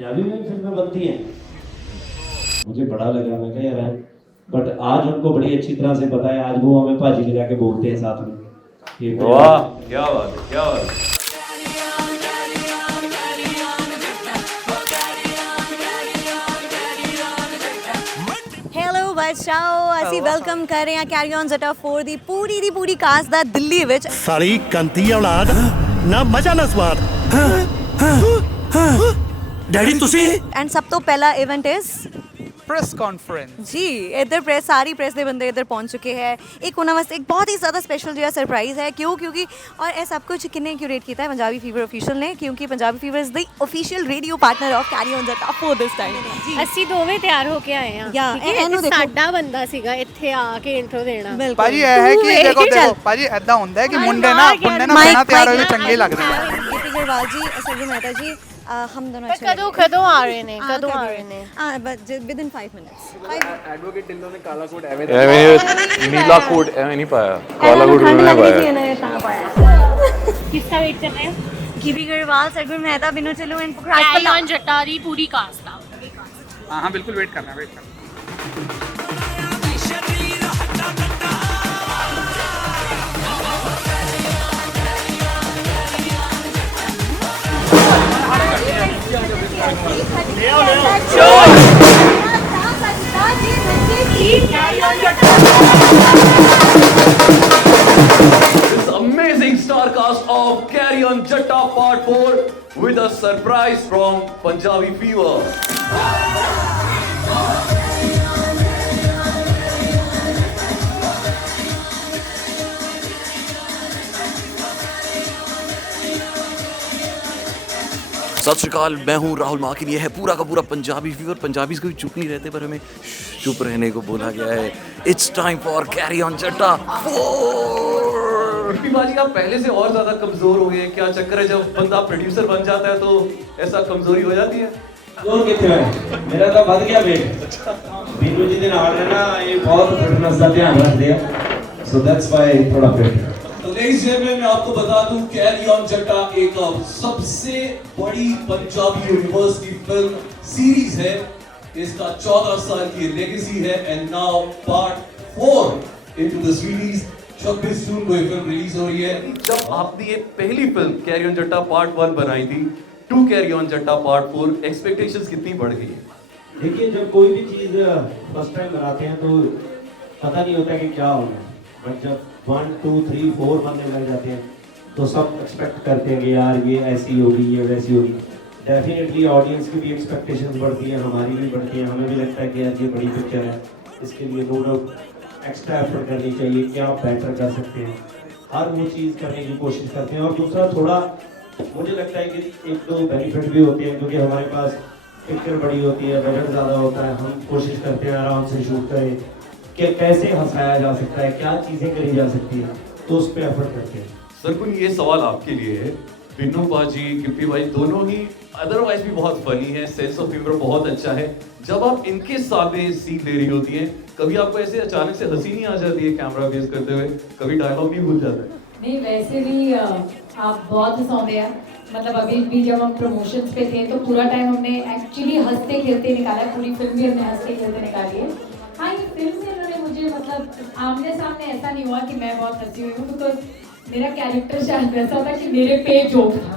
पंजाबी में फिल्में बनती हैं। मुझे बड़ा लगा, मैं कहा यार, बट आज उनको बड़ी अच्छी तरह से पता है, आज वो हमें भाजी लगा के बोलते हैं साथ में। ये वाह, क्या बात है, क्या बात है। ਹੈਲੋ ਬਾਦਸ਼ਾਹੋ, ਅਸੀਂ ਵੈਲਕਮ ਕਰ ਰਹੇ ਹਾਂ ਕੈਰੀ ਔਨ ਜ਼ਟਾ 4 ਦੀ ਪੂਰੀ ਕਾਸਟ ਦਾ ਦਿੱਲੀ ਵਿੱਚ। ਸਾਲੀ ਕੰਤੀ ਔਲਾਦ ਨਾ ਮਜ਼ਾ ਨਾ ਸਵਾਦ। ਡੈਡੀ ਤੁਸੀਂ ਐਂਡ ਸਭ ਤੋਂ ਪਹਿਲਾ ਇਵੈਂਟ ਇਜ਼ प्रेस कॉन्फ्रेंस जी इधर प्रेस, सारी प्रेस के बंदे इधर पहुंच चुके हैं। एक उन्होंने वास्ते एक बहुत ही ज़्यादा स्पेशल जो है सरप्राइज़ है। क्योंकि और ये सब कुछ किन्ने क्यूरेट किया है पंजाबी फीवर ऑफिशियल ने, क्योंकि Punjabi fever is the official radio partner of carry on जटा फॉर दिस टाइम। ਅਸੀਂ ਦੋਵੇਂ ਤਿਆਰ ਹੋ ਕੇ ਆਏ ਹਾਂ। ਯਾ, ਇਹਨੂੰ ਦੇਖੋ। ਸਾਡਾ ਬੰਦਾ ਸੀਗਾ ਇੱਥੇ ਆ ਕੇ ਇੰਟਰੋ ਦੇਣਾ। ਭਾਜੀ ਇਹ ਹੈ ਕਿ ਦੇਖੋ ਭਾਜੀ ਐਦਾਂ ਹੁੰਦਾ ਹੈ ਕਿ ਮੁੰਡੇ ਨਾ ਬਿਨਾਂ ਤਿਆਰ ਹੋਏ ਚੰਗੇ ਲੱਗਦੇ ਨੇ। गिपी गरवाल जी, सरजू मेहता जी, हम दोनों अच्छे ਕਦੋਂ ਆ ਰਹੇ ਨੇ, ਕਦੋਂ ਆ ਰਹੇ ਨੇ? With in 5 minutes. Advocate Dhillon ने काला कोट ਐਵੇਂ नीला कोट ਐਵੇਂ नहीं पाया, काला कोट उन्होंने पाया। ਕਿਸका ਵੇਟ ਕਰ ਰਹੇ ਹੋ? गिपी गरवाल, सरजू मेहता, बिनू चलू एंड पुखराज ਕੈਰੀ पन्ना। ਔਨ ਜੱਟਾ ਦੀ ਪੂਰੀ ਕਾਸਟ ਆ। हाँ बिल्कुल वेट करना वेट करना। This amazing star cast of Carry On Jatta Part 4 with a surprise from Punjabi Fever. सत श्रीकाल, मैं हूँ राहुल माकिन। ये है पूरा का पूरा पंजाबी फीवर। पंजाबी कभी चुप नहीं रहते, पर हमें चुप रहने को बोला गया है। It's time for carry on जट्टा 4। बाजी आप पहले से और ज्यादा कमजोर हो गए, क्या चक्कर है? जब बंदा प्रोड्यूसर बन जाता है तो ऐसा कमजोरी हो जाती है? जोर कितने है मेरा तो बढ़ गया वेट। बीनू जी दे नाल रहना, ये बहुत फिटनेस का ध्यान रखते हैं, सो दैट्स व्हाई थोड़ा फिट। तो लेडीज एंड जेंटलमैन, मैं आपको बता दूं, कैरी ऑन जट्टा एक सबसे बड़ी पंजाबी यूनिवर्स की फिल्म सीरीज है। इसका 14 साल की लेगेसी है and now part 4 into the series. 26 जून को ये फिल्म रिलीज हो रही है। जब आपने ये पहली फिल्म कैरी ऑन जट्टा पार्ट 1 बनाई थी, टू कैरी ऑन जट्टा पार्ट 4, एक्सपेक्टेशंस कितनी बढ़ गई है? देखिए, जब कोई भी चीज़ फर्स्ट टाइम बनाते हैं तो पता नहीं होता कि क्या होगा, बट जब 1, 2, 3, 4 बनने लग जाते हैं तो सब एक्सपेक्ट करते हैं कि यार ये ऐसी होगी, ये वैसी होगी। डेफिनेटली ऑडियंस की भी एक्सपेक्टेशंस बढ़ती हैं, हमारी भी बढ़ती हैं। हमें भी लगता है कि यार ये बड़ी पिक्चर है, इसके लिए नो डाउट एक्स्ट्रा एफर्ट करनी चाहिए, क्या आप बेटर कर सकते हैं, हर वो चीज़ करने की कोशिश करते हैं। और दूसरा, थोड़ा मुझे लगता है कि 1-2 बेनिफिट भी होते हैं, क्योंकि हमारे पास पिक्चर बड़ी होती है, बजट ज़्यादा होता है, हम कोशिश करते हैं आराम से शूट करें कि कैसे हंसाया जा सकता है, क्या चीज़ें करी जा सकती हैं, तो उस पर एफर्ट करते हैं। सरकुन, ये सवाल आपके लिए है। बिन्नू बाजी, गिप्पी भाई दोनों ही अदरवाइज भी बहुत फनी है, सेंस ऑफ ह्यूमर बहुत अच्छा है। जब आप इनके सामने सीन दे रही होती हैं, कभी आपको ऐसे अचानक से हंसी नहीं आ जाती है कैमरा फेस करते हुए? कभी डायलॉग नहीं भूल जाता है? नहीं, वैसे भी आप बहुत हंसाते हैं। मतलब अभी भी जब हम प्रमोशंस पे थे तो पूरा टाइम हमने एक्चुअली हंसते खेलते निकाला है। पूरी फिल्म भी हमने हंसते खेलते निकाली है। हाँ, ये फिल्म में इन्होंने मुझे मतलब आमने सामने ऐसा नहीं हुआ कि मैं बहुत हंसी हुई हूँ, बिकॉज मेरा कैरेक्टर शायद वैसा था कि मेरे पे जोक था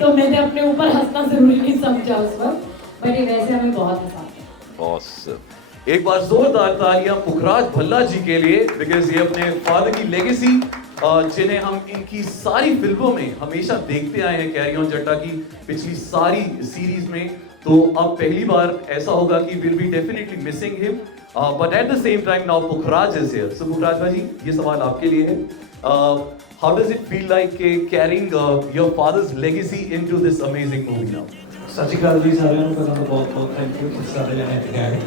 तो मैंने अपने ऊपर हंसना जरूरी नहीं समझा उस वक्त, बट ये वैसे हमें बहुत हंसाते हैं। Awesome. एक बार जोरदार तालियां पुखराज भल्ला जी के लिए, बिकॉज ये अपने फादर की लेगेसी, जिन्हें हम इनकी सारी फिल्मों में हमेशा देखते आए हैं, कैरी ऑन जट्टा की पिछली सारी सीरीज में, तो अब पहली बार ऐसा होगा कि will be definitely missing him, but at the same time now Pukhraj is here. So Pukhraj भाई, ये सवाल आपके लिए है। How does it feel like carrying your father's legacy into this amazing movie now? सत श्री अकाल जी साਰਿਆਂ ਨੂੰ, ਪਹਿਲਾਂ ਤਾਂ ਬਹੁਤ थैंक यू ਸਾਰੇ ਜਣੇ ਇੱਥੇ ਆਏ।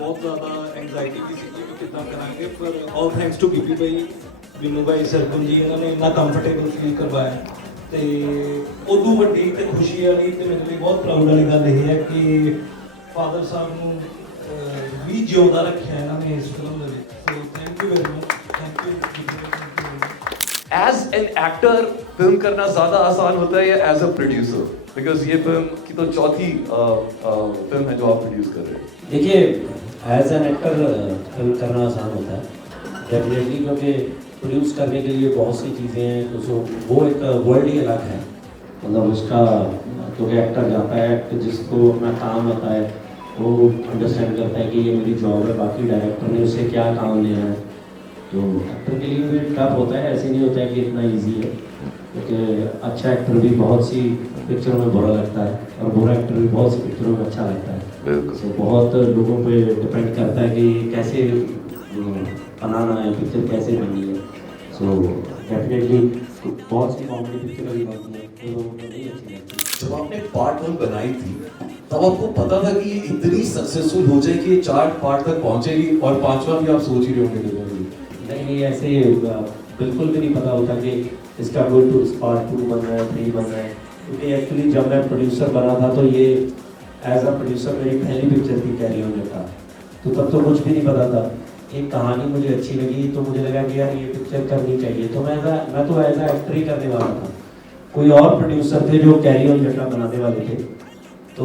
बहुत ज़्यादा एंगजाइटी की सी कि कितना करांगे, पर ऑल थैंक्स टू गिपी भाई, बिनू भाई, सरगुन जी, इन्होंने इन्ना कंफर्टेबल फील करवाया। तो उदू वड्डी ते खुशी वाली ते मेरे लिए बहुत प्राउड वाली गल यह है कि फादर साहब नूं भी जिउंदा रखिया इन्होंने इस फिल्म दे विच। So thank you very much, thank you. As an actor film करना ज़्यादा आसान होता है या एज अ प्रोड्यूसर? बिकॉज ये फिल्म की तो चौथी फिल्म है जो आप प्रोड्यूस कर रहे हैं। देखिए, एज एन एक्टर फिल्म करना आसान होता है डेफिनेटली, क्योंकि प्रोड्यूस करने के लिए बहुत सी चीज़ें हैं, तो सो वो एक वर्ल्ड ही अलग है। मतलब उसका, क्योंकि एक्टर जाता है, तो जिसको अपना काम आता है वो अंडरस्टैंड करता है कि ये मेरी जॉब है, बाकी डायरेक्टर ने उससे क्या काम लेना है। तो एक्टर के लिए भी टफ होता है, ऐसे नहीं होता है कि इतना ईजी है, क्योंकि अच्छा एक्टर भी बहुत सी पिक्चरों में बुरा लगता है और बुरा एक्टर भी बहुत सी पिक्चरों में अच्छा लगता है। तो बहुत लोगों पे डिपेंड करता है कि कैसे बनाना है, पिक्चर कैसे बननी है। सो डेफिनेटली बहुत सी कॉमेडी पिक्चर भी बनती हैं तो लोगों को नहीं अच्छी लगती। जब आपने पार्ट 1 बनाई थी तब आपको पता था कि ये इतनी सक्सेसफुल हो जाएगी, ये 4 पार्ट तक पहुंचेगी और 5वां भी आप सोच ही रहे होंगे? नहीं, ऐसे बिल्कुल भी नहीं पता होता कि इसका गोल टू पार्ट 2 बन रहा है, 3 बन रहा है। क्योंकि एक्चुअली जब मैं प्रोड्यूसर बना था तो ये एज अ प्रोड्यूसर मेरी पहली पिक्चर थी कैरी ऑन जट्टा, तो तब तो कुछ भी नहीं पता था। एक कहानी मुझे अच्छी लगी तो मुझे लगा कि यार ये पिक्चर करनी चाहिए, तो मैं तो एज अ एक्टर ही करने वाला था। कोई और प्रोड्यूसर थे जो कैरी ऑन जट्टा बनाने वाले थे, तो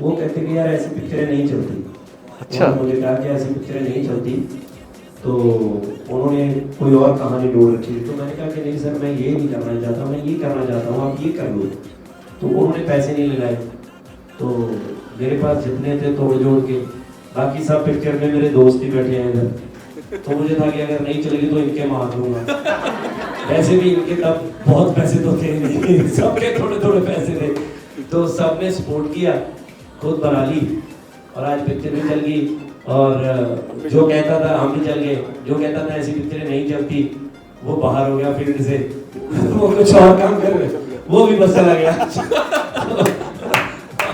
वो कहते कि यार ऐसी पिक्चरें नहीं चलती। अच्छा। तो मुझे कहा कि ऐसी पिक्चरें नहीं चलती, तो उन्होंने कोई और कहानी ढूंढ रखी थी। तो मैंने कहा कि नहीं सर, मैं ये नहीं करना चाहता, मैं ये करना चाहता हूँ, आप ये कर लो। तो उन्होंने पैसे नहीं लगाए, तो मेरे पास जितने थे तोड़ जोड़ के, बाकी सब पिक्चर में मेरे दोस्त ही बैठे हैं इधर। तो मुझे था कि अगर नहीं चलेगी तो इनके मार दूंगा। वैसे भी इनके तब बहुत पैसे तो थे नहीं, सबके थोड़े थोड़े पैसे थे, तो सबने सपोर्ट किया, खुद बना ली और आज पिक्चर भी चल गई। और जो कहता था हम भी चल गए, जो कहता था ऐसी पिक्चरें नहीं चलती वो बाहर हो गया फील्ड से, वो कुछ और काम कर रहे, वो भी बस चला गया।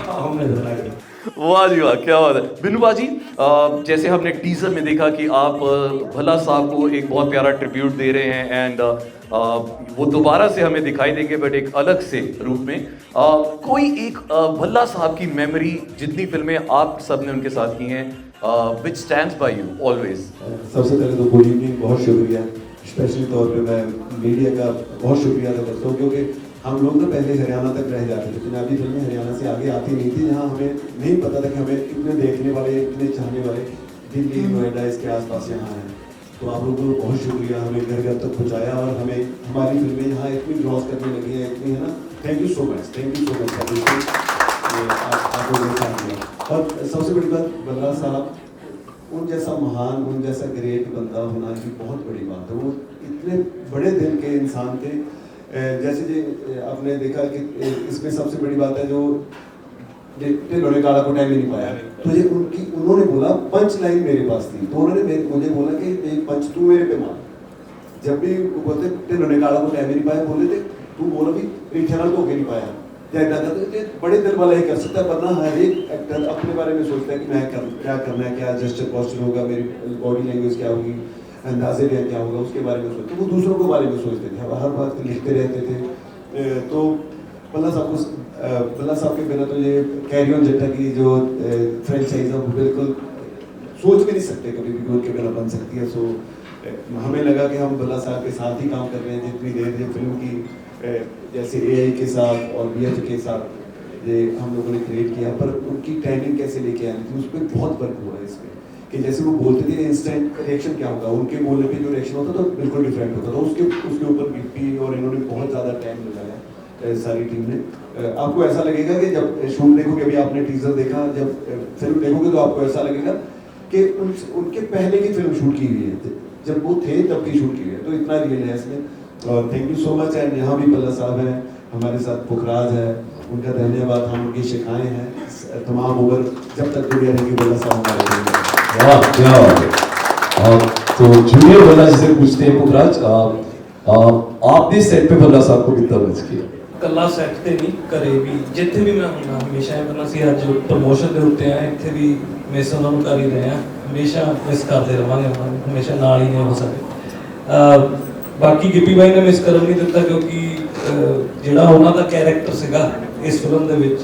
हमने चला गया। वाह जी वाह, क्या बात है। बिन्नू बाजी, जैसे हमने टीजर में देखा कि आप भल्ला साहब को एक बहुत प्यारा ट्रिब्यूट दे रहे हैं एंड वो दोबारा से हमें दिखाई देंगे बट एक अलग से रूप में। कोई एक भल्ला साहब की मेमोरी, जितनी फिल्में आप सबने उनके साथ की हैं, which stands by you always? सबसे पहले तो गुड इवनिंग, बहुत शुक्रिया। स्पेशली तौर पे मैं मीडिया का बहुत शुक्रिया अदा करता हूँ, क्योंकि हम लोग ना पहले हरियाणा तक रह जाते थे, पंजाबी फिल्में हरियाणा से आगे आती नहीं थी, जहाँ हमें नहीं पता था कि हमें इतने देखने वाले, इतने चाहने वाले दिल्ली, नोएडा, इसके आसपास यहाँ हैं। तो आप लोगों को बहुत शुक्रिया, हमें घर घर तक पहुँचाया और हमें हमारी फिल्में यहाँ इतनी क्रॉस करने लगी हैं, इतनी है ना। Thank you so much, thank you so much आप लोगों के साथ में। और सबसे बड़ी बात, बल्ला साहब उन जैसा महान, उन जैसा ग्रेट बंदा होना की बहुत बड़ी बात है। वो इतने बड़े दिल के इंसान थे। जैसे जी आपने देखा कि इसमें सबसे बड़ी बात है जो ढिल्लों काला को टाइम ही नहीं पाया, तो ये उन्होंने बोला पंच लाइन मेरे पास थी, तो उन्होंने मुझे बोला कि पंच तू मेरे पे मार। जब भी बोलते ढिल्लों काला को टाइम ही नहीं पाया, बोले थे तू बोलो भी रिठेनल को नहीं पाया। बड़े दिल वाला ही कर सकता है, वरना हर एक एक्टर अपने बारे में सोचता है कि मैं क्या करना है, क्या जेस्चर पोस्चर होगा, मेरी बॉडी लैंग्वेज क्या होगी, अंदाजे में क्या होगा, उसके बारे में सोचते। वो दूसरों के बारे में सोचते थे, हर बात लिखते रहते थे। तो बल्ला साहब के बिना तो ये कैरी ऑन जट्टा की जो फ्रेंचाइज है वो बिल्कुल सोच भी नहीं सकते कभी भी उनके बिना बन सकती है। सो हमें लगा कि हम बल्ला साहब के साथ ही काम कर रहे हैं जितनी देर ये फिल्म की, जैसे AI के साथ और BF के साथ ये हम लोगों ने क्रिएट किया, पर उनकी ट्रेनिंग कैसे लेके आनी थी उस पर बहुत वर्क हुआ है इसमें। कि जैसे वो बोलते थे इंस्टेंट रिएक्शन क्या होगा, उनके बोलने पे जो रिएक्शन होता था बिल्कुल डिफरेंट होता था। उसके ऊपर BP और इन्होंने बहुत ज़्यादा टाइम लगाया सारी टीम ने। आपको ऐसा लगेगा कि जब शूट देखोगे, अभी आपने टीजर देखा, जब फिल्म देखोगे तो आपको ऐसा लगेगा कि उनके पहले की फिल्म शूट की हुई है, जब वो थे तब की शूट की हुई है। तो इतना रियल है इसमें। और thank you so much. And यहाँ भी बल्ला साहब हैं हमारे साथ, पुखराज है, उनका धन्यवाद। हम उनकी शिकायत हैं तमाम उम्र जब तक दुनिया रहेगी बल्ला साहब हमारे। क्या बात है। तो जूनियर बल्ला जिसे पूछते हैं पुखराज, आपने सेट पे बल्ला साहब को कितना मिस किया? ਕੱਲਾ ਸੈੱਟ ਤੇ ਨਹੀਂ, ਘਰੇ ਵੀ ਜਿੱਥੇ ਵੀ ਮੈਂ ਹੁੰਦਾ ਹਮੇਸ਼ਾ ਇਹ ਬੰਨਾ ਸੀ। ਅੱਜ ਪ੍ਰਮੋਸ਼ਨ ਦੇ ਉੱਤੇ ਆ, ਇੱਥੇ ਵੀ ਮਿਸ ਉਹਨਾਂ ਨੂੰ ਕਰ ਹੀ ਰਹੇ ਆ, ਹਮੇਸ਼ਾ ਮਿਸ ਕਰਦੇ ਰਵਾਂਗੇ ਉਹਨਾਂ ਨੂੰ, ਹਮੇਸ਼ਾ ਨਾਲ ਹੀ ਨੇ ਹੋ ਸਕਦੇ। ਬਾਕੀ ਗਿੱਪੀ ਬਾਈ ਨੇ ਮਿਸ ਕਰਨ ਨਹੀਂ ਦਿੱਤਾ, ਕਿਉਂਕਿ ਜਿਹੜਾ ਉਹਨਾਂ ਦਾ ਕੈਰੈਕਟਰ ਸੀਗਾ ਇਸ ਫਿਲਮ ਦੇ ਵਿੱਚ,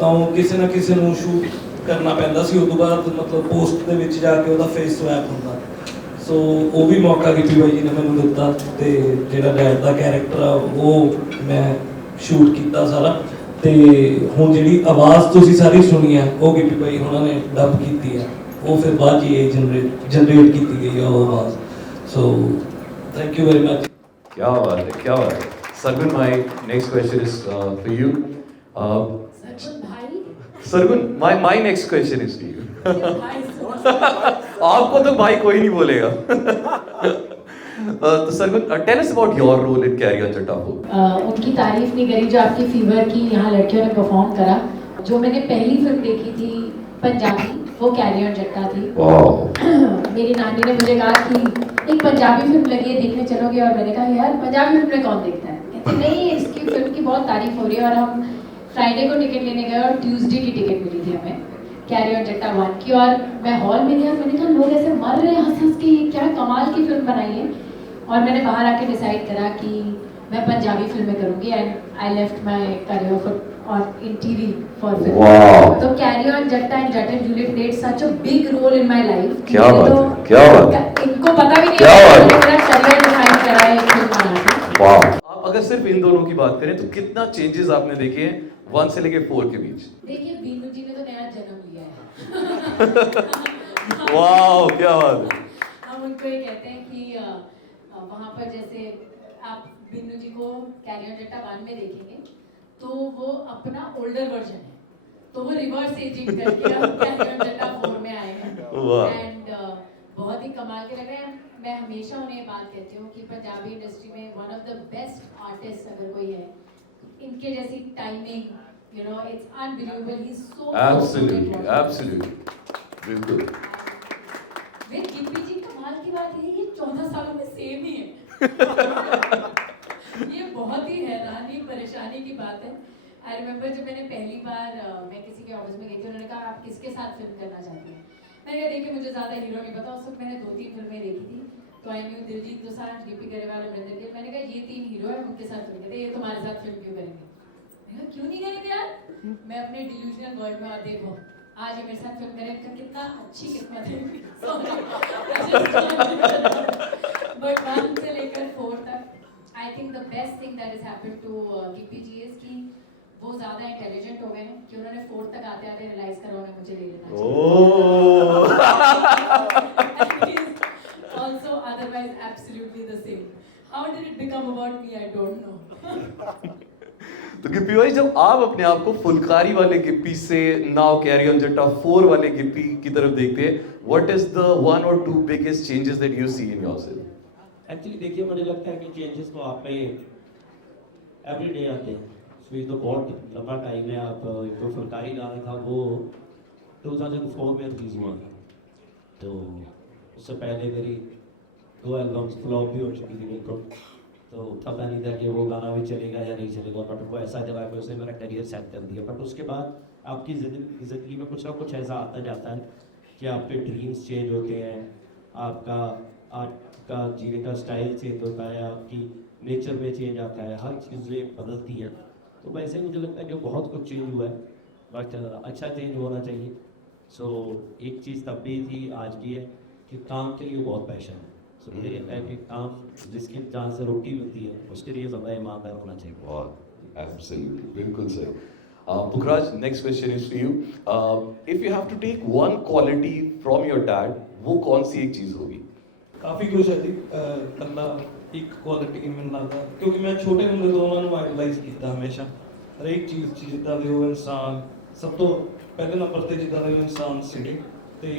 ਤਾਂ ਉਹ ਕਿਸੇ ਨਾ ਕਿਸੇ ਨੂੰ ਸ਼ੂਟ ਕਰਨਾ ਪੈਂਦਾ ਸੀ। ਉਸ ਤੋਂ ਬਾਅਦ ਮਤਲਬ ਪੋਸਟ ਦੇ ਵਿੱਚ ਜਾ ਕੇ ਉਹਦਾ ਫੇਸ ਸਵੈਪ ਹੁੰਦਾ। ਸੋ ਉਹ ਵੀ ਮੌਕਾ ਗਿੱਪੀ ਬਾਈ ਜੀ ਨੇ ਮੈਨੂੰ ਦਿੱਤਾ ਤੇ ਜਿਹੜਾ ਡੈਡ ਦਾ ਕੈਰੈਕਟਰ ਆ ਉਹ ਮੈਂ ਸ਼ੂਟ ਕੀਤਾ ਸਾਰਾ ਤੇ ਹੁਣ ਜਿਹੜੀ ਆਵਾਜ਼ ਤੁਸੀਂ ਸਾਰੀ ਸੁਣੀ ਆ ਉਹ ਗਿੱਪੀ ਬਾਈ ਉਹਨਾਂ ਨੇ ਡੱਬ ਕੀਤੀ ਆ ਉਹ ਫਿਰ ਬਾਅਦ ਜੀ ਜਨਰੇਟ ਕੀਤੀ ਗਈ ਆ ਉਹ ਆਵਾਜ਼ so thank you very much क्या बात है, क्या बात है. Sargun, my next question is for you. Sargun, my next question is to you. आपको तो भाई कोई नहीं बोलेगा. तो Sargun, tell us about your role in Carry On Jatta 4. उनकी तारीफ नहीं करी जो आपकी फीवर की यहाँ लड़कियों ने परफॉर्म करा. जो मैंने पहली फिल्म देखी थी पंजाबी वो कैरी ऑन जट्टा थी. मेरी नानी ने मुझे कहा कि एक पंजाबी फिल्म लगी है देखने चलोगे और मैंने कहा यार पंजाबी फिल्म में कौन देखता है. कहते नहीं इसकी फिल्म की बहुत तारीफ हो रही है और हम फ्राइडे को टिकट लेने गए और ट्यूसडे की टिकट मिली थी हमें कैरी ऑन जट्टा 1 की और मैं हॉल में गया मैंने कहा लोग ऐसे मर रहे हैं हंस हंस के क्या कमाल की फिल्म बनाई है. और मैंने बाहर आके डिसाइड करा कि मैं पंजाबी फिल्में करूँगी and I left my career for और इन टीवी फॉर फिल्म. तो Carry on Jatta and Jatt and Juliet played such a big role in my life. क्या बात है, क्या बात है. इनको पता भी नहीं क्या है बात है. मेरा करियर डिफाइन करा है एक फिल्म बना के. वाह. आप अगर सिर्फ इन दोनों की बात करें तो कितना चेंजेस आपने देखे हैं 1 से लेके 4 के बीच. देखिए बीनू जी ने तो नया जन्म लिया है. वाह, क्या बात है. हम उनको ये कहते हैं कि वहाँ पर जैसे आप बिन्नू जी को कैरी ऑन जट्टा 1 में देखेंगे तो वो अपना ओल्डर वर्जन है तो वो रिवर्स एजिंग करके अब कैरी ऑन जट्टा 4 में आए हैं एंड बहुत ही कमाल के लग रहे हैं. मैं हमेशा उन्हें ये बात कहती हूँ कि पंजाबी इंडस्ट्री में one of the best artist अगर कोई है इनके जैसी timing you know it's unbelievable. He is so absolutely, absolutely, बिल्कुल. वे गिप्पी जी कमाल की बात है ये 14 सालों में सेम ही है. ये बहुत ही हैरानी परेशानी की बात है. आई रिमेम्बर जब मैंने पहली बार मैं किसी के ऑफिस में गई थी उन्होंने कहा आप किसके साथ फिल्म करना चाहती हैं. मैंने कहा देखिए मुझे ज़्यादा हीरो नहीं पता. उस वक्त मैंने 2-3 फिल्में देखी थी तो आई न्यू दिलजीत दोसांझ, गिप्पी गरेवाल, अमरिंदर गिल. मैंने कहा ये 3 हीरो है उनके साथ फिल्म करते ये तुम्हारे साथ फिल्म क्यों करेंगे. मैंने कहा क्यों नहीं करेंगे यार. मैं अपने डिल्यूजनल वर्ल्ड में देखो आज ये मेरे साथ फिल्म करें इनका कितना अच्छी किस्मत है. बट 1 से लेकर 4 तक I think the best thing that is happened to Gippy ji is कि वो ज़्यादा इंटेलिजेंट हो गए हैं कि उन्होंने 4 तक आते आते रियलाइज करा उन्हें मुझे ले लेना चाहिए. Also otherwise absolutely the same. How did it become about me I don't know. तो गिप्पी भाई जब आप अपने आप को फुलकारी वाले गिप्पी से नाउ कैरी ऑन जट्टा 4 वाले गिप्पी की तरफ देखते हैं what is the 1 or 2 biggest changes that you see in yourself. Actually देखिए मुझे लगता है कि चेंजेस तो आप में एवरी डे आते हैं. इसमें तो बहुत लंबा टाइम है. आप जो फुलकारी गाना था वो 2004 में रिलीज हुआ था तो उससे पहले मेरी 2 एल्बम्स फ्लॉप भी हो चुकी थी मेरे तो पता नहीं था कि वो गाना भी चलेगा या नहीं चलेगा. बट वो ऐसा जगह पे उसने मेरा करियर सेट कर दिया. बट उसके बाद आपकी ज़िंदगी में कुछ ना कुछ ऐसा आता जाता है कि आपके ड्रीम्स चेंज होते हैं, आपका जीने का स्टाइल चेंज होता है, आपकी नेचर में चेंज आता है, हर चीज़ें बदलती हैं. तो वैसे ही मुझे लगता है कि बहुत कुछ चेंज हुआ है बट अच्छा चेंज होना चाहिए. सो एक चीज़ तब भी थी आज भी है कि काम के लिए बहुत पैशन है. सो मुझे लगता है कि काम जिसकी जहाँ से रोटी मिलती है उसके लिए ज़्यादा ईमानदार होना चाहिए. बहुत एब्सोल्युटली, बिल्कुल सही. Pukhraj, next question is for you. If you have to take one quality from your dad वो कौन सी एक चीज़ होगी. ਕਾਫੀ ਕੁਝ ਹੈ ਜੀ. ਕੱਲਾ ਇੱਕ ਕੁਆਲਿਟੀ ਮੈਨੂੰ ਲੱਗਦਾ ਕਿਉਂਕਿ ਮੈਂ ਛੋਟੇ ਹੁੰਦੇ ਤੋਂ ਉਹਨਾਂ ਨੂੰ ਆਈਡਲਾਈਜ਼ ਕੀਤਾ ਹਮੇਸ਼ਾ. ਹਰੇਕ ਚੀਜ਼ 'ਚ ਜਿੱਦਾਂ ਦੇ ਉਹ ਇਨਸਾਨ ਸਭ ਤੋਂ ਪਹਿਲੇ ਨੰਬਰ 'ਤੇ ਜਿੱਦਾਂ ਦੇ ਉਹ ਇਨਸਾਨ ਸੀਗੇ ਤੇ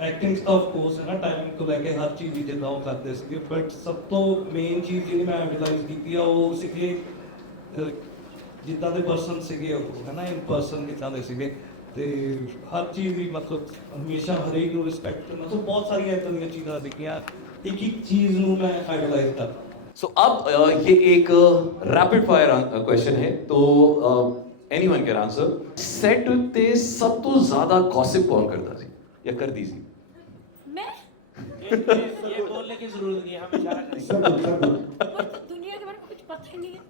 ਐਕਟਿੰਗ ਤਾਂ ਆਫ ਕੋਰਸ ਹੈ ਨਾ ਟਾਈਮਿੰਗ ਤੋਂ ਲੈ ਕੇ ਹਰ ਚੀਜ਼ ਦੀ ਜਿੱਦਾਂ ਉਹ ਕਰਦੇ ਸੀਗੇ. ਬਟ ਸਭ ਤੋਂ ਮੇਨ ਚੀਜ਼ ਜਿਹੜੀ ਮੈਂ ਆਈਡਲਾਈਜ਼ ਕੀਤੀ ਆ ਉਹ ਸੀਗੇ ਜਿੱਦਾਂ ਦੇ ਪਰਸਨ ਸੀਗੇ ਉਹ ਹੈ ਨਾ ਇਨ ਪਰਸਨ ਕਿੱਦਾਂ ਦੇ ਸੀਗੇ ਤੇ ਹਰ ਚੀਜ਼ ਦੀ ਮਤਲਬ ਹਮੇਸ਼ਾ ਹਰੇਕ ਨੂੰ ਰਿਸਪੈਕਟ ਮਤਲਬ ਬਹੁਤ ਸਾਰੀਆਂ ਇੱਦਾਂ ਦੀਆਂ ਚੀਜ਼ਾਂ ਦੇਖੀਆਂ एक चीज ਨੂੰ मैं आइडलाइज करता. सो अब ये एक रैपिड फायर क्वेश्चन है तो एनीवन कैन आंसर. सेट ते सब तो ज्यादा गॉसिप कौन करता सी या कर दी सी. मैं ये बोलने की जरूरत नहीं है. हम इशारा करेंगे. दुनिया के बारे में कुछ पता ही नहीं है.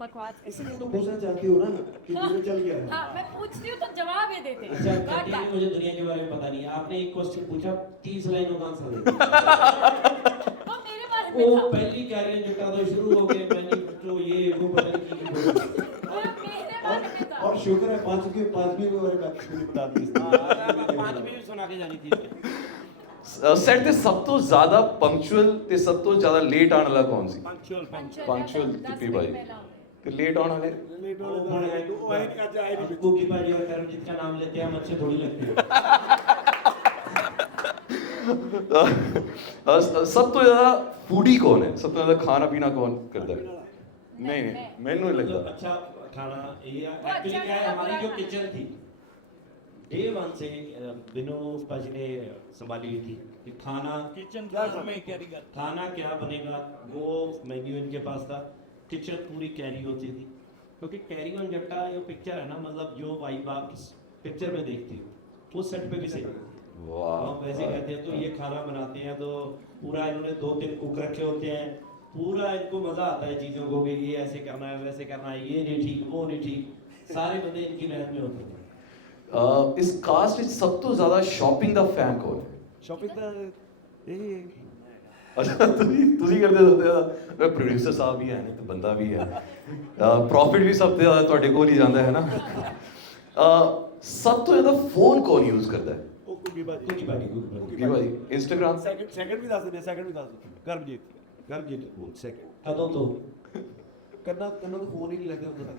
बकवास इसलिए तो पूछना चाहती हो ना कि तुम्हें चल गया है। हाँ, मैं पूछती हूँ तो जवाब ये देते हैं। अच्छा Got कहती है that? मुझे दुनिया के बारे में पता नहीं है। आपने एक क्वेश्चन पूछा 30 लाइनों का आंसर दे वो मेरे बारे में वो था। पहली कैरियर जटा तो शुरू हो गए मैंने तो ये वो पता नहीं की वो मेरे बारे में था। और शुक्र है पांचवी में मेरे बात शुरू बता दी पांचवी भी सुना के जानी थी ਸੈਟ ਤੇ ਸਭ ਤੋਂ ਜ਼ਿਆਦਾ ਪੰਕਚੁਅਲ ਤੇ ਸਭ ਤੋਂ ਜ਼ਿਆਦਾ ਲੇਟ ਆਉਣ ਵਾਲਾ ਕੌਣ ਸੀ? ਪੰਕਚੁਅਲ ਟਿੱਪੀ ਭਾਈ ਤੇ ਲੇਟ ਆਉਣ वाले कुकी भाई और करमजीत का नाम लेते हैं हम अच्छे थोड़ी लगते हैं ਸਭ ਤੋਂ ਜ਼ਿਆਦਾ ਫੂਡੀ ਕੌਣ ਹੈ? ਸਭ ਤੋਂ ਜ਼ਿਆਦਾ ਖਾਣਾ ਪੀਣਾ ਕੌਣ ਕਰਦਾ ਹੈ? नहीं मैंने नहीं लगता। अच्छा खाना ये एक्चुअली क्या है हमारी जो किचन थी डे 1 से बिनो पाजी ने संभाली हुई थी कि खाना किचन में कैरी कर खाना क्या बनेगा वो मेन्यू इनके पास था। किचन पूरी कैरी होती थी क्योंकि कैरी ऑन जट्टा ये पिक्चर है ना मतलब जो वाइब आप पिक्चर में देखती हो वो सेट पे भी सही आप वैसे कहते हैं तो ये खाना बनाते हैं तो पूरा इन्होंने 2-3 कुक रखे होते हैं पूरा इनको मजा आता है चीजों को कि ये ऐसे करना है वैसे करना है ये नहीं ठीक वो नहीं ठीक सारे बंदे इनकी मेहनत में होते हैं। इस कास्ट ਵਿੱਚ ਸਭ ਤੋਂ ਜ਼ਿਆਦਾ ਸ਼ਾਪਿੰਗ ਦਾ ਫੈਨ ਕੌਣ ਹੈ? ਸ਼ਾਪਿੰਗ ਦਾ ਅੱਛਾ ਤੁਸੀਂ ਕਰਦੇ ਹੁੰਦੇ ਆ ਪ੍ਰੋਡਿਊਸਰ ਸਾਹਿਬ ਵੀ ਹੈ ਨੇ ਤੇ ਬੰਦਾ ਵੀ ਹੈ ਪ੍ਰੋਫਿਟ ਵੀ ਸਭ ਤੋਂ ਜ਼ਿਆਦਾ ਤੁਹਾਡੇ ਕੋਲ ਹੀ ਜਾਂਦਾ ਹੈ ਨਾ ਸਭ ਤੋਂ ਜ਼ਿਆਦਾ ਫੋਨ ਕੌਣ ਯੂਜ਼ ਕਰਦਾ ਹੈ? ਉਹ ਕੁਕੀ ਬਾਜੀ ਭਾਈ ਇੰਸਟਾਗ੍ਰਾਮ ਸੈਕਿੰਡ ਵੀ ਦੱਸ ਦਿੰਦੇ ਕਰਮਜੀਤ ਉਹ ਸੈਕਿੰਡ कदों तो ਕਰਨਾ ਤਾਂ ਫੋਨ ਹੀ ਨਹੀਂ ਲੱਗਦਾ ਹੁੰਦਾ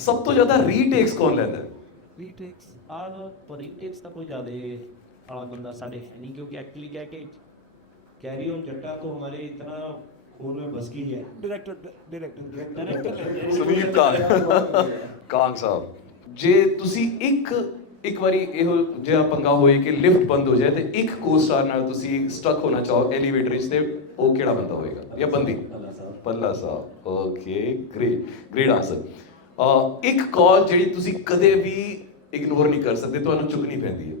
ਸਭ ਤੋਂ ਜ਼ਿਆਦਾ ਰੀਟੇਕਸ ਕੌਣ ਲੈਂਦਾ ਹੈ? रीटेक्स पर रीटेक्स का कोई ज़्यादा बड़ा बंदा साढ़े है नहीं क्योंकि एक्चुअली क्या है कि कैरी ऑन जट्टा तो हमारे इतना खून में बस की है ਡਾਇਰੈਕਟਰ ਸੁਨੀਲ ਕਾਂਗ ਸਾਹਿਬ ਜੇ ਤੁਸੀਂ ਇੱਕ ਵਾਰੀ ਇਹੋ ਜਿਹਾ ਪੰਗਾ ਹੋਏ ਕਿ ਲਿਫਟ ਬੰਦ ਹੋ ਜਾਏ ਤੇ ਇੱਕ ਕੋ-ਸਟਾਰ ਨਾਲ ਤੁਸੀਂ ਸਟਕ ਹੋਣਾ ਚਾਹੋ ਐਲੀਵੇਟਰ ਵਿੱਚ ਤੇ ਉਹ ਕਿਹੜਾ ਬੰਦਾ ਹੋਏਗਾ ਜਾਂ ਬੰਦੀ? ਪੱਲਾ ਸਾਹਿਬ ਓਕੇ ਗ੍ਰੇਟ ਆਨਸਰ ਇੱਕ ਕਾਲ ਜਿਹੜੀ ਤੁਸੀਂ ਕਦੇ ਵੀ ਇਗਨੋਰ ਨਹੀਂ ਕਰ ਸਕਦੇ ਤੁਹਾਨੂੰ ਚੁੱਕਣੀ ਪੈਂਦੀ ਹੈ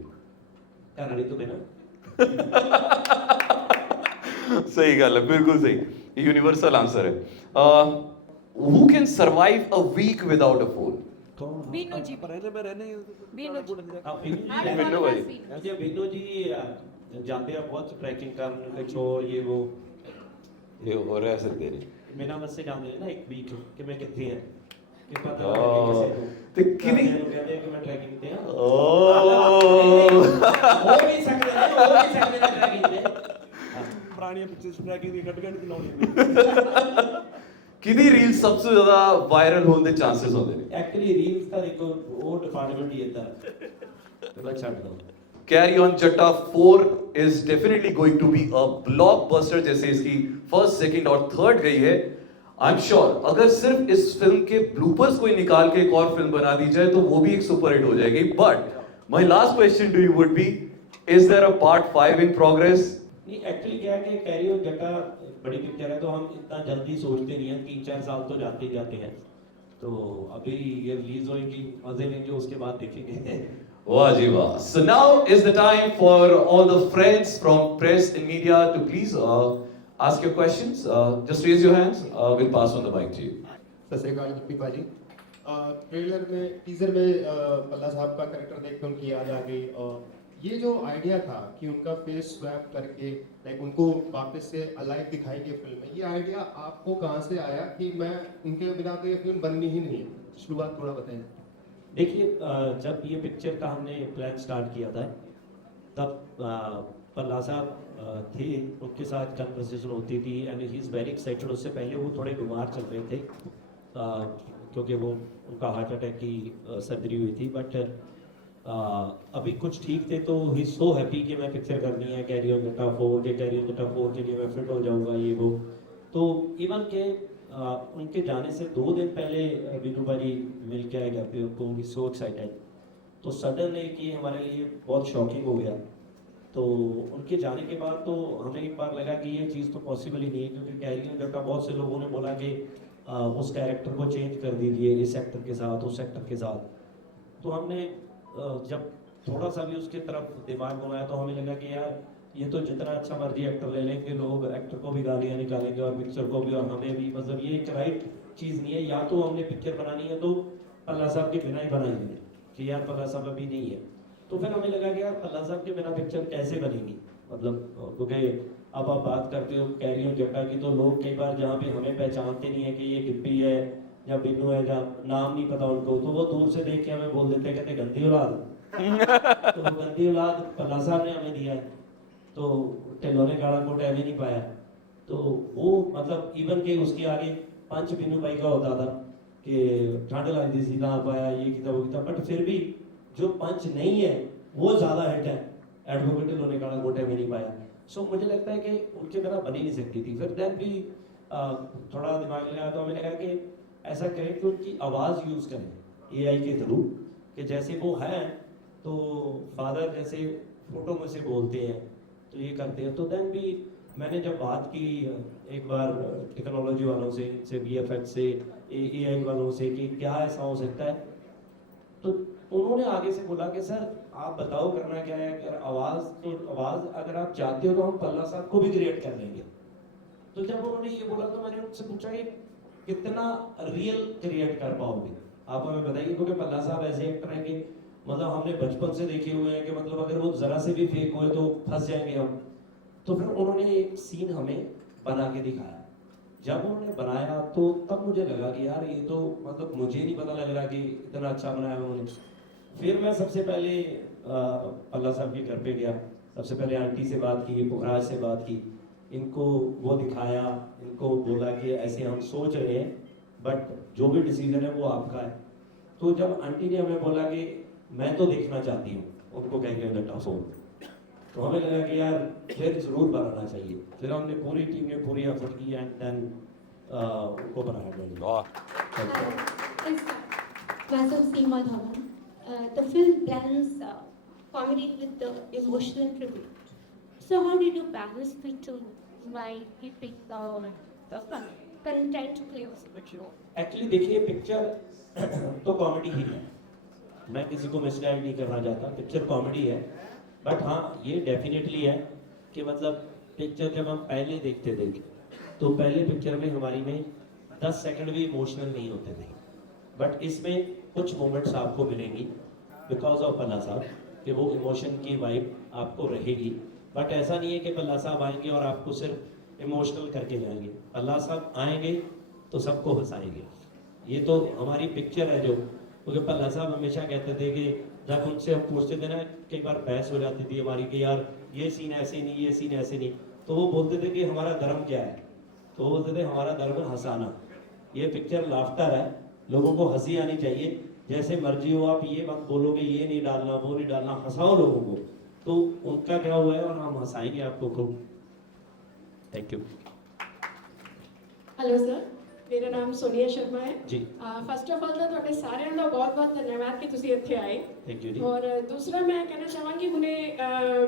घर वाली तो देना ਸਹੀ ਗੱਲ ਹੈ ਬਿਲਕੁਲ ਸਹੀ ਇਹ ਯੂਨੀਵਰਸਲ ਆਨਸਰ ਹੈ who can survive a week without a phone? Binu ji ਰਹਿੰਦੇ ਮੈਂ ਰਹਿੰਦੇ बीनू जी बिन्नू भाई। अच्छा बिन्नू जी जाते हैं बहुत ट्रैकिंग करने को ये वो ਇਹ ਹੋ ਰਿਹਾ ਸਕਦੇ ਨੇ मेरा मत से जाते हैं ना एक वीक कि मैं कितनी है कि पता हाँ। लगे किसी को ते किन्नी- कहते हैं कि मैं ट्रैकिंग पे हां ਓ हो भी सकते हैं ट्रैकिंग पे ਪੁਰਾਣੀਆਂ ਪਿਕਚਰਸ ਟਰੈਕਿੰਗ ਦੀ ਕੱਢ ਕੇ ਲਾਉਣੀ ਕਿਹਦੀ ਰੀਲ ਸਭ ਤੋਂ ਜ਼ਿਆਦਾ ਵਾਇਰਲ ਹੋਣ ਦੇ ਚਾਂਸਸ ਹੁੰਦੇ ਨੇ? एक्चुअली रील्स का देखो वो डिपार्टमेंट ही था तो मैं छाड़ दूं Carry On Jatta 4 is definitely going to be a blockbuster जैसे इसकी फर्स्ट, सेकंड और थर्ड गई है। I'm sure अगर सिर्फ इस फिल्म के ब्लूपर्स कोई निकाल के एक और फिल्म बना दी जाए तो वो भी एक सुपर हिट हो जाएगी। But my last question to you would be, is there a part 5 in progress? नहीं एक्चुअली क्या है कि कैरी ऑन जट्टा बड़ी पिक्चर है तो हम इतना जल्दी सोचते नहीं हैं 3-4 साल तो जाते ही जाते हैं तो अभी ये रिलीज होएगी मजे लेंगे उसके बाद देखेंगे Wow, Jiva. So now is the time for all the friends from press and media to please ask your questions. Just raise your hands. We'll pass on the mic to you. सत श्री अकाल जी भाजी trailer में teaser में पल्ला साहब का character देख के उनकी याद आ गई और ये जो आइडिया था कि उनका फेस स्वैप करके लाइक उनको वापस से अलाइव दिखाएगी फिल्म में, ये आइडिया आपको कहाँ से आया कि मैं उनके बिना तो ये फिल्म बननी ही नहीं है? शुरुआत थोड़ा बताएं। देखिए जब ये पिक्चर का हमने प्लान स्टार्ट किया था तब पल्ला साहब थे उनके साथ कन्वर्सेशन होती थी and he is very excited. उससे पहले वो थोड़े बीमार चल रहे थे क्योंकि वो उनका हार्ट अटैक की सर्जरी हुई थी बट अभी कुछ ठीक थे तो ही सो हैप्पी कि मैं पिक्चर करनी है कैरी ऑन जट्टा 4 के कैरी ऑन जट्टा 4 के लिए मैं फिट हो जाऊंगा ये वो। तो इवन के उनके जाने से 2 दिन पहले बिनू भाई मिल के आए घर पे उनको भी सो एक्साइटेड तो सडन एक ये हमारे लिए बहुत शॉकिंग हो गया। तो उनके जाने के बाद तो हमें एक बार लगा कि ये चीज़ तो पॉसिबल ही नहीं है क्योंकि कैरी ऑन जट्टा बहुत से लोगों ने बोला कि उस कैरेक्टर को चेंज कर दीजिए इस एक्टर के साथ उस एक्टर के साथ। तो हमने जब थोड़ा सा भी उसके तरफ दिमाग घुमाया तो हमें लगा कि यार ये तो जितना अच्छा मर्जी एक्टर ले लेंगे लोग, एक्टर को भी गालियाँ निकालेंगे और पिक्चर को भी और हमें भी, मतलब ये एक राइट चीज़ नहीं है। या तो हमने पिक्चर बनानी है तो पल्ला साहब के बिना ही बनाएंगे कि यार पल्ला साहब अभी नहीं है, तो फिर हमें लगा कि यार पल्ला साहब के बिना पिक्चर कैसे बनेगी, मतलब क्योंकि अब आप बात करते हो कैरी ऑन जट्टा की तो लोग कई बार जहाँ पे हमें पहचानते नहीं है कि ये गिप्पी है या बिन्नू है, या नाम नहीं पता उनको, तो वो दूर से देख के हमें बोल देते हैं, कहते गंदी औलाद। तो वो गंदी औलाद पल्ला साहब ने हमें दिया है, तो ढिल्लों ने काला कोट एवं नहीं पाया, तो वो मतलब इवन के उसके आगे पंच बिन्नू भाई का होता था कि ठंड लगती सी ना पाया, ये किया वो किया, बट फिर भी जो पंच नहीं है वो ज़्यादा हिट है, एडवोकेट ढिल्लों ने काला कोट एवं नहीं पाया। सो मुझे लगता है कि उनके बिना बन ही नहीं सकती थी। फिर देन भी थोड़ा दिमाग लगाया तो हमें लगा कि ऐसा करें कि उनकी आवाज़ यूज़ करें AI के थ्रू, कि जैसे वो हैं तो फादर जैसे फोटो में से बोलते हैं तो ये करते हैं। तो देन भी मैंने जब बात की एक बार टेक्नोलॉजी वालों से VFX से AI वालों से कि क्या ऐसा हो सकता है, तो उन्होंने आगे से बोला कि सर आप बताओ करना क्या है, अगर आवाज़ अगर आप चाहते हो तो हम पल्ला साहब को भी क्रिएट कर लेंगे। तो जब उन्होंने ये बोला तो मैंने उनसे पूछा कि कितना रियल क्रिएट कर पाओगे आप, हमें बताइए, क्योंकि पल्ला साहब ऐसे एक्टर हैं कि मतलब हमने बचपन से देखे हुए हैं कि मतलब अगर वो जरा से भी फेक हुए तो फंस जाएंगे हम। तो फिर उन्होंने एक सीन हमें बना के दिखाया। जब उन्होंने बनाया तो तब मुझे लगा कि यार ये तो मतलब मुझे नहीं पता लग रहा कि इतना अच्छा बनाया उन्होंने। फिर मैं सबसे पहले पल्ला साहब के घर पे गया, सबसे पहले आंटी से बात की, पुखराज से बात की, इनको वो दिखाया, इनको बोला कि ऐसे हम सोच रहे हैं बट जो भी डिसीजन है वो आपका है। तो जब आंटी ने हमें बोला कि मैं तो देखना चाहती हूँ, उनको कहेंगे जट्टा फोन, तो हमें लगा कि यार फिर जरूर बनाना चाहिए। फिर हमने पूरी टीम ने पूरी एफर्ट की एंड देन उनको बनाया। The film blends comedy with the emotional tribute. So how did you balance the two while keeping the content close? Actually देखिए पिक्चर तो कॉमेडी ही है, मैं किसी को मिसगाइड नहीं करना चाहता, पिक्चर कॉमेडी है, बट हाँ ये डेफिनेटली है कि मतलब पिक्चर जब हम पहले देखते थे तो पहले पिक्चर में हमारी में 10 सेकंड भी इमोशनल नहीं होते थे, बट इसमें कुछ मोमेंट्स आपको मिलेंगी बिकॉज ऑफ पल्ला साहब कि वो इमोशन की वाइब आपको रहेगी। बट ऐसा नहीं है कि पल्ला साहब आएंगे और आपको सिर्फ इमोशनल करके जाएंगे, पल्ला साहब आएंगे तो सबको हंसाएंगे। ये तो हमारी पिक्चर है जो, क्योंकि पल्ला साहब हमेशा कहते थे कि जब उनसे हम पूछते थे ना, कई बार बहस हो जाती थी हमारी कि यार ये सीन ऐसे नहीं, ये सीन ऐसे नहीं, तो वो बोलते थे कि हमारा धर्म क्या है, तो वो बोलते थे हमारा धर्म है हंसाना। ये पिक्चर लाफ्टर है, लोगों को हंसी आनी चाहिए, जैसे मर्जी हो आप ये मत बोलो कि ये नहीं डालना वो नहीं डालना, हंसाओ लोगों को, तो उनका क्या हुआ है और हम हंसाएंगे आपको खूब। Thank you. हेलो सर, मेरा नाम सोनिया शर्मा है जी। फर्स्ट ऑफ ऑल तो ਤੁਹਾਡੇ ਸਾਰਿਆਂ ਦਾ ਬਹੁਤ-ਬਹੁਤ ਧੰਨਵਾਦ ਕਿ ਤੁਸੀਂ ਇੱਥੇ ਆਏ। थैंक यू जी। और दूसरा मैं कहना चाहांगी हुने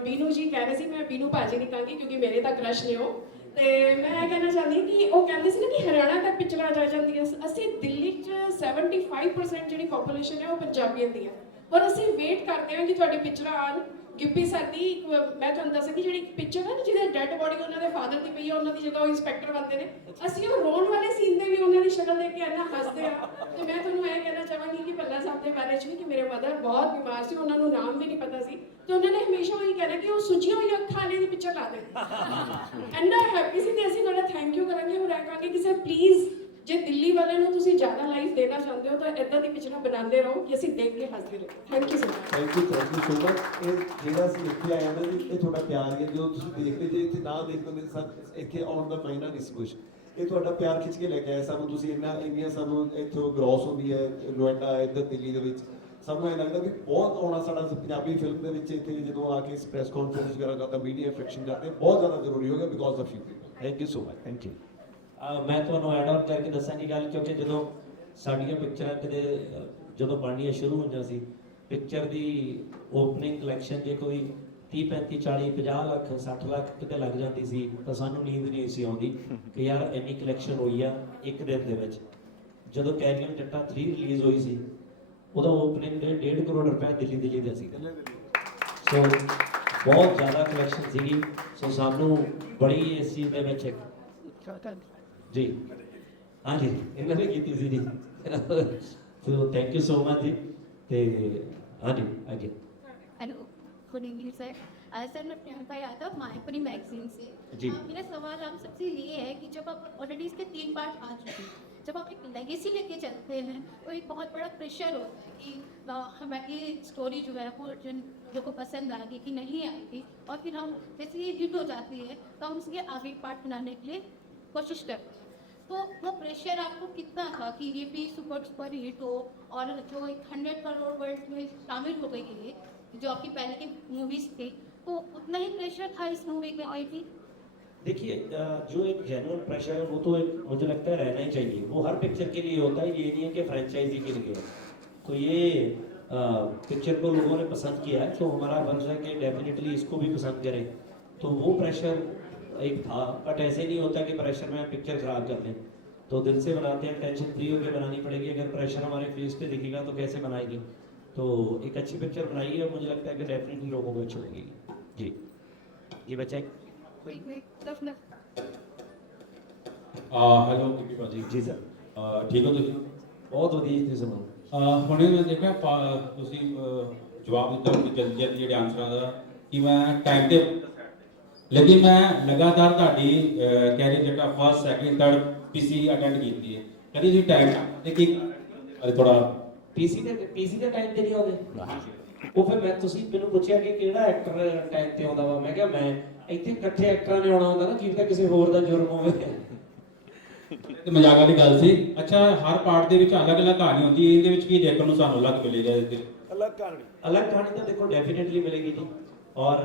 बीनू जी कह रहे सी, मैं बीनू भाजी नहीं कहांगी क्योंकि मेरे ਤਾਂ क्रश ने हो, ਤੇ ਮੈਂ ਕਹਿਣਾ ਚਾਹੁੰਦੀ ਕਿ ਉਹ ਕਹਿੰਦੇ ਸੀ ਨਾ ਕਿ ਹਰਿਆਣਾ ਤੱਕ ਪਿਕਚਰਾਂ ਜਾ ਜਾਂਦੀਆਂ, ਅਸੀਂ ਦਿੱਲੀ 'ਚ 75% ਜਿਹੜੀ ਪੋਪੂਲੇਸ਼ਨ ਹੈ ਉਹ ਪੰਜਾਬੀਆਂ ਦੀ ਹੈ, ਔਰ ਅਸੀਂ ਵੇਟ ਕਰਦੇ ਹਾਂ ਕਿ ਤੁਹਾਡੀ ਪਿਕਚਰਾਂ ਆਉਣ। ਗਿੱਪੀ ਸਰ ਦੀ ਮੈਂ ਤੁਹਾਨੂੰ ਦੱਸਾਂਗੀ ਜਿਹੜੀ ਪਿਕਚਰ ਹੈ ਜਿਹਦੇ ਡੈਡ ਬੋਡੀ ਉਹਨਾਂ ਦੇ ਫਾਦਰ ਦੀ ਪਈ ਹੈ, ਉਹਨਾਂ ਦੀ ਜਗ੍ਹਾ ਉਹ ਇੰਸਪੈਕਟਰ ਬਣਦੇ ਨੇ, ਅਸੀਂ ਉਹ ਰੋਣ ਵਾਲੇ ਸੀਨ ਦੇ ਵੀ ਉਹਨਾਂ ਦੀ ਸ਼ਕਲ ਦੇਖ ਕੇ ਇੰਨਾ ਹੱਸਦੇ ਆ। ਤੇ ਮੈਂ ਤੁਹਾਨੂੰ ਇਹ ਕਹਿਣਾ ਚਾਹਾਂਗੀ ਕਿ ਪੱਲਾ ਸਾਹਿਬ ਦੇ ਬਾਰੇ 'ਚ ਵੀ ਕਿ ਮੇਰੇ ਮਦਰ ਬਹੁਤ ਬਿਮਾਰ ਸੀ, ਉਹਨਾਂ ਨੂੰ ਨਾਮ ਵੀ ਨਹੀਂ ਪਤਾ ਸੀ, ਤੇ ਉਹਨਾਂ ਨੇ ਹਮੇਸ਼ਾ ਉਹੀ ਕਹਿਣਾ ਕਿ ਉਹ ਸੁੱਜੀਆਂ ਹੋਈਆਂ ਅੱਖਾਂ ਵਾਲੇ ਦੀ ਪਿਕਚਰ ਲਾ ਦੇ। ਇੰਨਾ ਹੈਪੀ ਸੀ ਤੇ ਅਸੀਂ ਤੁਹਾਡਾ ਥੈਂਕ ਯੂ ਕਰਾਂਗੇ। ਹੋਰ ਇਹ ਕਹਾਂਗੇ ਕਿ ਸਰ ਪਲੀਜ਼ ਜੇ ਦਿੱਲੀ ਵਾਲਿਆਂ ਨੂੰ ਤੁਸੀਂ ਜ਼ਿਆਦਾ ਲਾਈਫ ਦੇਣਾ ਚਾਹੁੰਦੇ ਹੋ ਤਾਂ ਇਦਾਂ ਦੀ ਪਿਕਚਰਾਂ ਬਣਾਉਂਦੇ ਰਹੋ ਕਿ ਅਸੀਂ ਦੇਖ ਕੇ ਹੱਸਦੇ ਰਹੀਏ। Thank you so much. Thank you so much. ਇਹ ਜਿਹੜਾ ਅਸੀਂ ਇੱਥੇ ਆਏ ਨਾ ਜੀ, ਇਹ ਤੁਹਾਡਾ ਪਿਆਰ ਹੈ ਜੋ ਤੁਸੀਂ ਦੇਖਦੇ, ਜੇ ਇੱਥੇ ਨਾ ਦੇਖਦੇ ਮੇਰੇ ਸਾਥ ਇੱਥੇ ਆਉਣ ਦਾ ਮਾਇਨਾ ਨਹੀਂ ਸੀ ਕੁਛ। ਇਹ ਤੁਹਾਡਾ ਪਿਆਰ ਖਿੱਚ ਕੇ ਲੈ ਕੇ ਆਏ ਸਾਨੂੰ, ਤੁਸੀਂ ਇੰਨੀਆਂ ਸਾਨੂੰ ਇੱਥੋਂ ਗਰੋਸ ਹੁੰਦੀ ਹੈ ਨੋਇਡਾ ਇੱਧਰ ਦਿੱਲੀ ਦੇ ਵਿੱਚ, ਸਾਨੂੰ ਇਹ ਲੱਗਦਾ ਵੀ ਬਹੁਤ ਆਉਣਾ ਸਾਡਾ ਪੰਜਾਬੀ ਫਿਲਮ ਦੇ ਵਿੱਚ ਇੱਥੇ ਜਦੋਂ ਆ ਕੇ ਪ੍ਰੈਸ ਕਾਨਫਰੰਸ ਵਗੈਰਾ ਕਰਦਾ, ਮੀਡੀਆ ਫੈਕਸ਼ਨ ਕਰਦੇ, ਬਹੁਤ ਜ਼ਿਆਦਾ ਜ਼ਰੂਰੀ ਹੋ ਗਿਆ because of you. Thank you so much. Thank you. ਮੈਂ ਤੁਹਾਨੂੰ ਐਡ ਆਨ ਕਰਕੇ ਦੱਸਾਂਗੀ ਗੱਲ, ਕਿਉਂਕਿ ਜਦੋਂ ਸਾਡੀਆਂ ਪਿਕਚਰਾਂ ਕਿਤੇ ਜਦੋਂ ਬਣਨੀਆਂ ਸ਼ੁਰੂ ਹੋਈਆਂ ਸੀ, ਪਿਕਚਰ ਦੀ ਓਪਨਿੰਗ ਕਲੈਕਸ਼ਨ ਜੇ ਕੋਈ 30 35 40 50 ਲੱਖ 60 ਲੱਖ ਕਿਤੇ ਲੱਗ ਜਾਂਦੀ ਸੀ ਤਾਂ ਸਾਨੂੰ ਨੀਂਦ ਨਹੀਂ ਸੀ ਆਉਂਦੀ ਕਿ ਯਾਰ ਇੰਨੀ ਕਲੈਕਸ਼ਨ ਹੋਈ ਆ ਇੱਕ ਦਿਨ ਦੇ ਵਿੱਚ। ਜਦੋਂ ਕੈਰੀ ਔਨ ਜੱਟਾ 3 ਰਿਲੀਜ਼ ਹੋਈ ਸੀ ਉਹਦਾ ਓਪਨਿੰਗ 1.5 ਕਰੋੜ ਰੁਪਏ ਦਿੱਲੀ ਦਾ ਸੀ। ਸੋ ਬਹੁਤ ਜ਼ਿਆਦਾ ਕਲੈਕਸ਼ਨ ਸੀਗੀ ਸੋ ਸਾਨੂੰ ਬੜੀ ਇਸ ਚੀਜ਼ ਦੇ ਵਿੱਚ ਜੀ ਹਾਂਜੀ ਇਹਨਾਂ ਨੇ ਕੀਤੀ ਸੀ ਜੀ so thank you so much ਜੀ ਤੇ ਹਾਂਜੀ ਅੱਗੇ hello good evening sir sir मैं प्रियंका यादव मायापुरी मैगजीन से जी। मेरा सवाल आप सबसे ये है कि जब आप ऑलरेडी इसके 3 पार्ट आ चुके हैं जब आप एक लेगेसी लेके चलते हैं तो एक बहुत बड़ा प्रेशर होता है कि हमारी स्टोरी जो है वो जिन लोगों को पसंद आएगी कि नहीं आएगी और फिर हम जैसे ये हिट हो जाती है तो हम उसके आगे पार्ट बनाने के लिए कोशिश करते हैं तो वो प्रेशर आपको कितना था कि ये भी सुपर हिट हो और जो एक 100 करोड़ वर्ल्ड में शामिल हो गई है जो आपकी पहले की मूवीज थी तो उतना ही प्रेशर था इस मूवी में आई थी देखिए जो एक जेन्युइन प्रेशर है वो तो एक मुझे लगता है रहना ही चाहिए वो हर पिक्चर के लिए होता है ये नहीं है कि फ्रेंचाइजी के लिए तो ये पिक्चर को लोगों ने पसंद किया है तो हमारा फर्ज है कि डेफिनेटली इसको भी पसंद करें तो वो प्रेशर एक था बट ऐसे नहीं होता कि प्रेशर में पिक्चर खराब कर दें तो दिल से बनाते हैं टेंशन फ्री होकर बनानी पड़ेगी अगर प्रेशर हमारे फेस पे दिखेगा तो कैसे बनाएंगे तो एक अच्छी पिक्चर बनाई है मुझे लगता है कि डेफिनेटली लोगों को अच्छी लगेगी जी ये बच्चा हेलो कीपी भाजी जी सर ठीक हो ਤੁਸੀਂ ਬਹੁਤ ਵਧੀਆ ਜੀ ਤੁਸੀਂ ਸੁਣਾਓ ਹੁਣੇ ਮੈਂ ਦੇਖਿਆ ਤੁਸੀਂ ਜਵਾਬ ਦਿੱਤਾ ਕਿ ਜਲਦੀ ਜਲਦੀ ਜਿਹੜੇ ਆਨਸਰਾਂ ਦਾ ਕਿ ਮੈਂ ਟਾਈਮ ਤੇ ਲੇਕਿਨ ਮੈਂ ਲਗਾਤਾਰ ਤੁਹਾਡੀ ਕੈਰੀਅਰ ਜਿਹੜਾ ਫਸਟ ਸੈਕਿੰਡ ਥਰਡ ਪੀਸੀ ਅਟੈਂਡ ਕੀਤੀ ਹੈ ਕਦੀ ਤੁਸੀਂ ਟਾਈਮ ਤੇ ਕੀ ਅਰੇ ਥੋੜਾ ਪੀਸੀ ਦੇ ਟਾਈਮ ਤੇ ਨਹੀਂ ਆਉਂਦੇ ਉਹ ਫਿਰ ਮੈਂ ਤੁਸੀਂ ਮੈਨੂੰ ਪੁੱਛਿਆ ਕਿ ਕਿਹੜਾ ਐਕਟਰ ਟਾਈਮ ਤੇ ਆਉਂਦਾ ਵਾ ਮੈਂ ਕਿਹਾ ਮੈਂ ਇੱਥੇ ਇਕੱਠੇ ਐਕਟਰਾਂ ਨੇ ਆਉਣਾ ਹੁੰਦਾ ਨਾ ਕੀ ਪਤਾ ਕਿਸੇ ਹੋਰ ਦਾ ਜੁਰਮ ਹੋਵੇ ਤੇ ਮਜ਼ਾਕ ਵਾਲੀ ਗੱਲ ਸੀ ਅੱਛਾ ਹਰ ਪਾਰਟ ਦੇ ਵਿੱਚ ਅਲੱਗ-ਅਲੱਗ ਕਹਾਣੀ ਹੁੰਦੀ ਹੈ ਇਹਦੇ ਵਿੱਚ ਕੀ ਦੇਖਣ ਨੂੰ ਸਾਨੂੰ ਅਲੱਗ ਮਿਲੇਗਾ ਇਹਦੇ अलग कहानी तो देखो डेफिनेटली मिलेगी जी और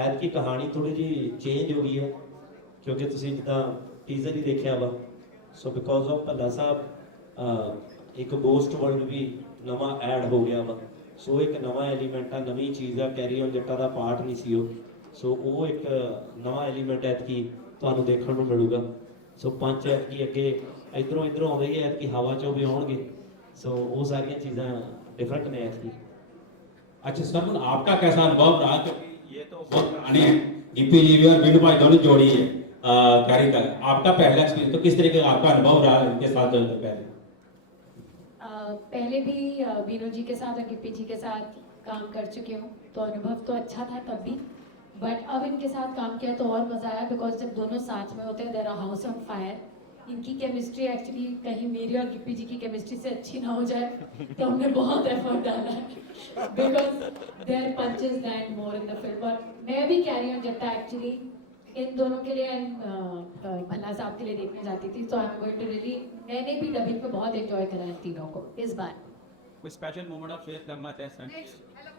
ऐड की कहानी थोड़ी जी चेंज हो गई है क्योंकि तुसी जिदा टीजर ही देखा वा सो बिकॉज ऑफ भल्ला साहब एक गोस्ट वर्ल्ड भी नवा ऐड हो गया वा सो एक नवा एलीमेंट है नवी चीज़ है कैरी ऑन जट्टा का पार्ट नहीं सी सो वो एक नवा एलीमेंट ऐतकी तुहानू देखने को मिलूगा सो 5 ऐतकी अगे इधरों इधरों आउंदे ही ऐतकी हवा चों भी आउणगे सो वो सारी चीज़ां डिफरेंट ने ऐतकी अच्छा सर आपका कैसा अनुभव रहा क्योंकि ये तो बहुत पुराने हैं गिप्पी जी भी और बिंदु भाई दोनों जोड़ी है कैरी का आपका पहला एक्सपीरियंस तो किस तरीके का आपका अनुभव रहा इनके साथ पहले पहले भी बीनू जी के साथ और गिप्पी जी के साथ काम कर चुकी हूँ तो अनुभव तो अच्छा था तब भी बट अब इनके साथ काम किया तो और मज़ा आया बिकॉज जब दोनों साथ में होते हैं देयर हाउस ऑन फायर इनकी केमिस्ट्री एक्चुअली कहीं मेरी और गिप्पी जी की केमिस्ट्री से अच्छी ना हो जाए तो हमने बहुत एफर्ट डाला है because their punches land more in the film और मैं भी कैरी ऑन जट्टा एक्चुअली इन दोनों के लिए भल्ला साहब के लिए देखने जाती थी तो I am going to really मैंने भी डबिंग पे बहुत एंजॉय करा इन तीनों को इस बार कोई स्पेशल मोमेंट ऑफ फेथ करना चाहते हैं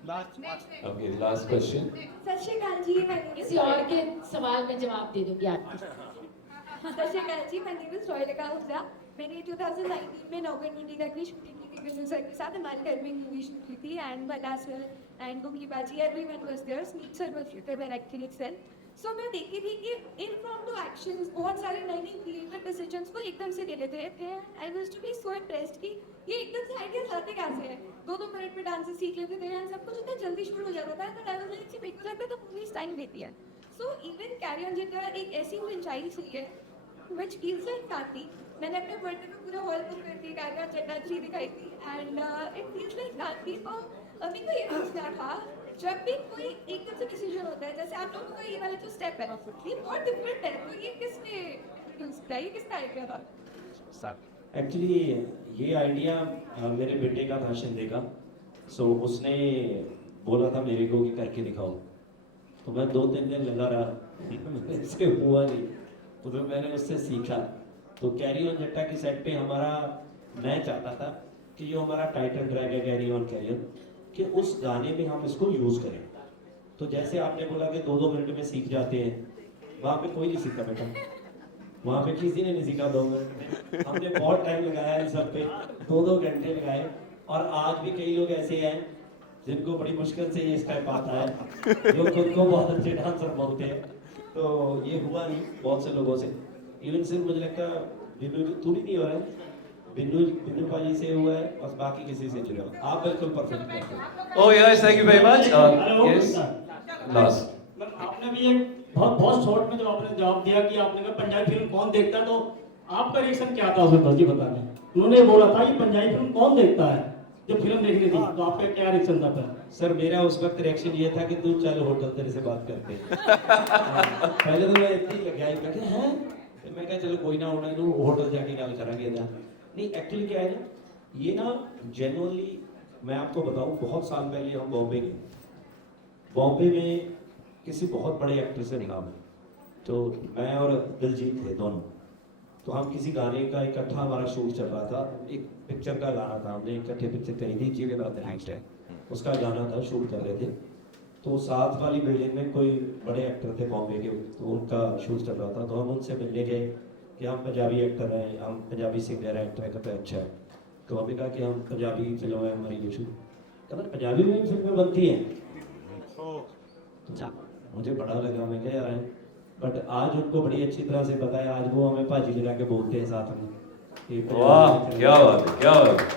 ओके लास्ट क्वेश्चन सत श्री अकाल जी किसी और के सवाल में जवाब दे दूंगी आपको सत श्री अकाल जी मैं नेम इज रोयलिका हुड्डा मैंने 2019 में नौकर नीति तक भी शूटिंग की थी विष्णु सर के साथ हमारे घर में मूवी शूट की थी एंड बल्ला सर एंड गुंगी बाजी everyone was there Smeep sir was directing itself so मैं देखी थी कि इनफ्रॉम्प्टू एक्शंस बहुत सारे नए नए क्रिएटिव डिसीजंस को एकदम से ले लेते थे I was to be so impressed कि ये एकदम से आइडियाज आते कैसे हैं 2-2 मिनट में डांस सीख लेते थे एंड सब कुछ इतना जल्दी शुरू हो जाता था तो आई वाज लाइक सिर्फ एक लगता तो मूवीज टाइम लेती है सो इवन कैरी ऑन जट्टा एक ऐसी फ्रेंचाइज है व्हिच फील्स लाइक फैमिली मैंने अपने बर्थडे में पूरा हॉल बुक कर दिया कैरी ऑन जट्टा 3 दिखाई थी and it feels like family और अभी को ये पूछना था जब भी कोई एकदम से डिसीजन होता है जैसे आप लोगों का ये वाला जो स्टेप है ये बहुत डिफरेंट है तो ये किसने यूज किया ये किसका आइडिया था सर एक्चुअली ये आइडिया मेरे बेटे का था शिंदे का सो उसने बोला था मेरे को कि करके दिखाओ तो मैं 2-3 दिन लगा रहा इससे हुआ नहीं तो फिर मैंने उससे सीखा तो कैरी ऑन जट्टा की सेट पे हमारा मैं चाहता था कि जो हमारा टाइटल ट्रैक है कैरी ऑन कि उस गाने में हम इसको यूज़ करें तो जैसे आपने बोला कि 2-2 मिनट में सीख जाते हैं वहाँ पे कोई नहीं सीखा बेटा वहाँ पे किसी ने नहीं सीखा 2 मिनट में हमने बहुत टाइम लगाया इन सब पे 2-2 घंटे लगाए और आज भी कई लोग ऐसे हैं जिनको बड़ी मुश्किल से ये स्टेप आता है जो खुद को बहुत अच्छे डांसर बोलते हैं तो ये हुआ नहीं बहुत से लोगों से इवन सिर्फ मुझे लगता तू भी नहीं हो रहा है बिन्नू पाजी से हुआ है, बस बाकी किसी से नहीं हुआ। आप बिल्कुल परफेक्ट करते हैं। Oh yes, thank you very much. Yes, last. आपने भी एक बहुत शॉर्ट में जब आपने जवाब दिया कि आपने कहा पंजाबी फिल्म कौन देखता है, तो आपका रिएक्शन क्या था उसमें जी बताने? उन्होंने बोला था कि पंजाबी फिल्म कौन देखता है, जब फिल्म देखनी थी, तो आपका क्या रिएक्शन था फिर? सर मेरा उस वक्त रिएक्शन ये था कि तू चल होटल तेरे से बात करते हैं। पहले तो मैं इतनी लगा ही बैठे हैं, फिर मैं कहा चलो कोई ना होना इन्हों होटल जाके गल करांगे ना। नहीं एक्चुअली क्या है ना, ये ना जेन्युइनली मैं आपको बताऊं, बहुत साल पहले हम बॉम्बे गए। बॉम्बे में किसी बहुत बड़े एक्टर से निकाह में, तो मैं और दिलजीत थे दोनों, तो हम किसी गाने का इकट्ठा हमारा शूट चल रहा था, एक पिक्चर का गाना था, हमने इकट्ठे पिक्चर करी थी जीवे बात है, उसका गाना था, शूट कर रहे थे। तो साथ वाली बिल्डिंग में कोई बड़े एक्टर थे बॉम्बे के, तो उनका शूट चल रहा था, तो हम उनसे मिलने गए कि हम पंजाबी एक्टर हैं, हम पंजाबी सिंगर हैं, एक्टर कहते अच्छा है। तो हमें कहा कि हम पंजाबी फिल्म है हमारी, ये शूट कहते पंजाबी में फिल्में बनती हैं। मुझे बड़ा लगा, मैं क्या यार, बट आज उनको बड़ी अच्छी तरह से पता है, आज वो हमें भाजी लगा के बोलते हैं साथ में। वाह क्या बात है, क्या बात है।